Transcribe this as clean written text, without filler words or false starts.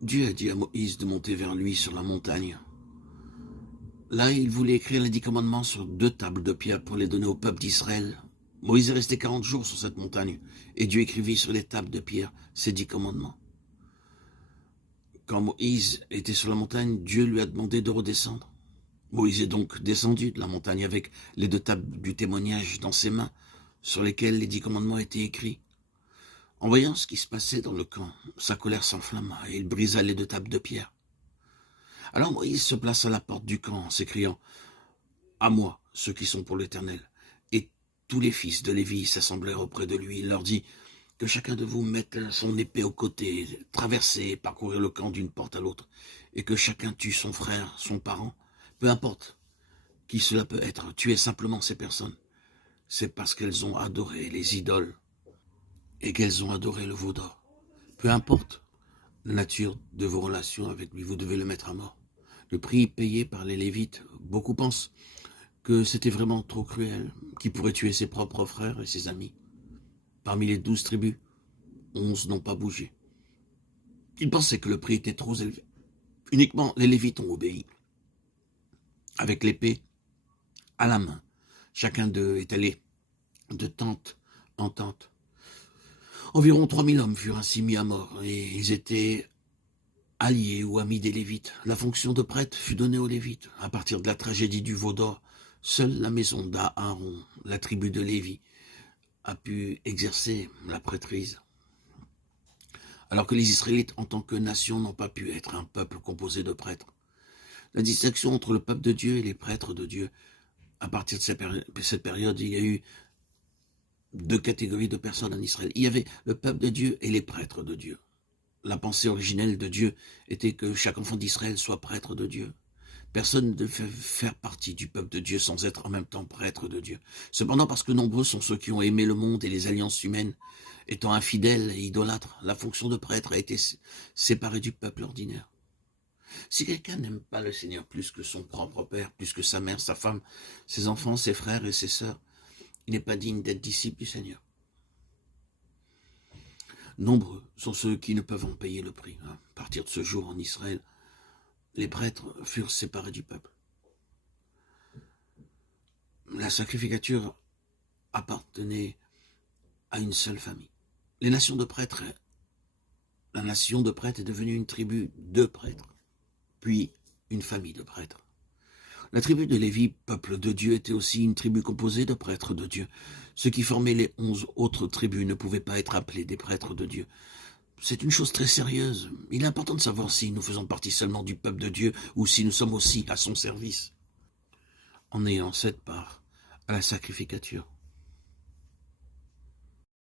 Dieu a dit à Moïse de monter vers lui sur la montagne. Là, il voulait écrire les 10 commandements sur 2 tables de pierre pour les donner au peuple d'Israël. Moïse est resté 40 jours sur cette montagne, et Dieu écrivit sur les tables de pierre ces 10 commandements. Quand Moïse était sur la montagne, Dieu lui a demandé de redescendre. Moïse est donc descendu de la montagne avec les 2 tables du témoignage dans ses mains, sur lesquelles les 10 commandements étaient écrits. En voyant ce qui se passait dans le camp, sa colère s'enflamma et il brisa les 2 tables de pierre. Alors Moïse se place à la porte du camp en s'écriant « À moi, ceux qui sont pour l'Éternel ». Et tous les fils de Lévi s'assemblèrent auprès de lui. Il leur dit « Que chacun de vous mette son épée au côté, traverser et parcourir le camp d'une porte à l'autre, et que chacun tue son frère, son parent, peu importe qui cela peut être, tuez simplement ces personnes. C'est parce qu'elles ont adoré les idoles et qu'elles ont adoré le veau d'or. Peu importe la nature de vos relations avec lui, vous devez le mettre à mort. » Le prix payé par les Lévites, beaucoup pensent que c'était vraiment trop cruel, qu'il pourrait tuer ses propres frères et ses amis. Parmi les 12 tribus, 11 n'ont pas bougé. Ils pensaient que le prix était trop élevé. Uniquement les Lévites ont obéi. Avec l'épée à la main, chacun d'eux est allé de tente en tente. Environ 3000 hommes furent ainsi mis à mort, et ils étaient alliés ou amis des Lévites. La fonction de prêtre fut donnée aux Lévites. À partir de la tragédie du veau d'or, seule la maison d'Aaron, la tribu de Lévi, a pu exercer la prêtrise. Alors que les Israélites, en tant que nation, n'ont pas pu être un peuple composé de prêtres. La distinction entre le peuple de Dieu et les prêtres de Dieu, à partir de cette période, il y a eu 2 catégories de personnes en Israël. Il y avait le peuple de Dieu et les prêtres de Dieu. La pensée originelle de Dieu était que chaque enfant d'Israël soit prêtre de Dieu. Personne ne devait faire partie du peuple de Dieu sans être en même temps prêtre de Dieu. Cependant, parce que nombreux sont ceux qui ont aimé le monde et les alliances humaines, étant infidèles et idolâtres, la fonction de prêtre a été séparée du peuple ordinaire. Si quelqu'un n'aime pas le Seigneur plus que son propre père, plus que sa mère, sa femme, ses enfants, ses frères et ses sœurs, il n'est pas digne d'être disciple du Seigneur. Nombreux sont ceux qui ne peuvent en payer le prix. À partir de ce jour en Israël, les prêtres furent séparés du peuple. La sacrificature appartenait à une seule famille. La nation de prêtres est devenue une tribu de prêtres, puis une famille de prêtres. La tribu de Lévi, peuple de Dieu, était aussi une tribu composée de prêtres de Dieu. Ceux qui formaient les 11 autres tribus ne pouvaient pas être appelés des prêtres de Dieu. C'est une chose très sérieuse. Il est important de savoir si nous faisons partie seulement du peuple de Dieu ou si nous sommes aussi à son service, en ayant cette part à la sacrificature.